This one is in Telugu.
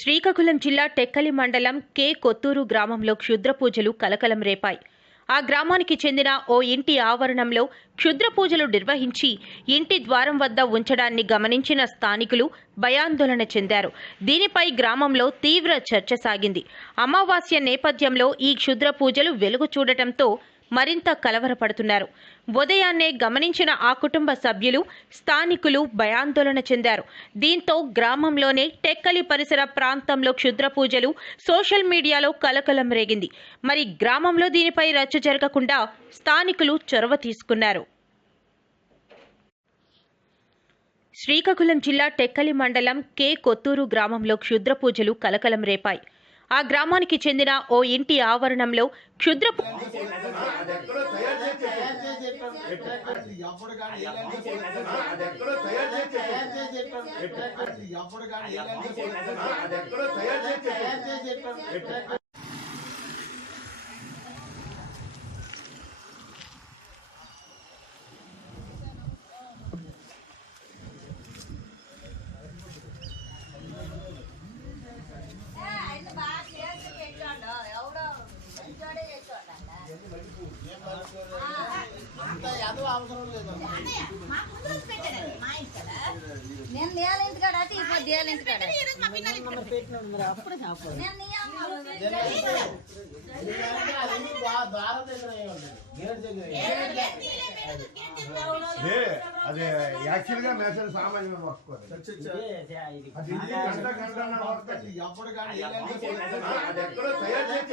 శ్రీకాకుళం జిల్లా టెక్కలి మండలం కే కొత్తూరు గ్రామంలో క్షుద్ర పూజలు కలకలం రేపాయి. ఆ గ్రామానికి చెందిన ఓ ఇంటి ఆవరణంలో క్షుద్ర పూజలు నిర్వహించి ఇంటి ద్వారం వద్ద ఉంచడాన్ని గమనించిన స్థానికులు భయాందోళన చెందారు. దీనిపై గ్రామంలో తీవ్ర చర్చ సాగింది. అమావాస్య నేపథ్యంలో ఈ క్షుద్ర పూజలు వెలుగు చూడటంతో మరింత కలవరపడుతున్నారు. ఉదయాన్నే గమనించిన ఆ కుటుంబ సభ్యులు స్థానికులు భయాందోళన చెందారు. దీంతో గ్రామంలోనే టెక్కలి పరిసర ప్రాంతంలో క్షుద్ర పూజలు సోషల్ మీడియాలో కలకలం రేగింది. మరి గ్రామంలో దీనిపై రచ్చ జరగకుండా స్థానికులు చొరవ తీసుకున్నారు. శ్రీకాకుళం జిల్లా టెక్కలి మండలం కే. కొత్తూరు గ్రామంలో క్షుద్ర పూజలు కలకలం రేపాయి. ఆ గ్రామానికి చెందిన ఓ ఇంటి ఆవరణంలో క్షుద్ర నేను దేయాల ఇంటికాడ అయితే ఇప్పుడు దేయాల ఇంటికాడ. నేను నీ అమ్మ. లే, అది యాక్చువల్గా మెసేజ్ సామాన్యంగా పట్టుకోవాలి అది. ఎక్కడో తయారు చేసి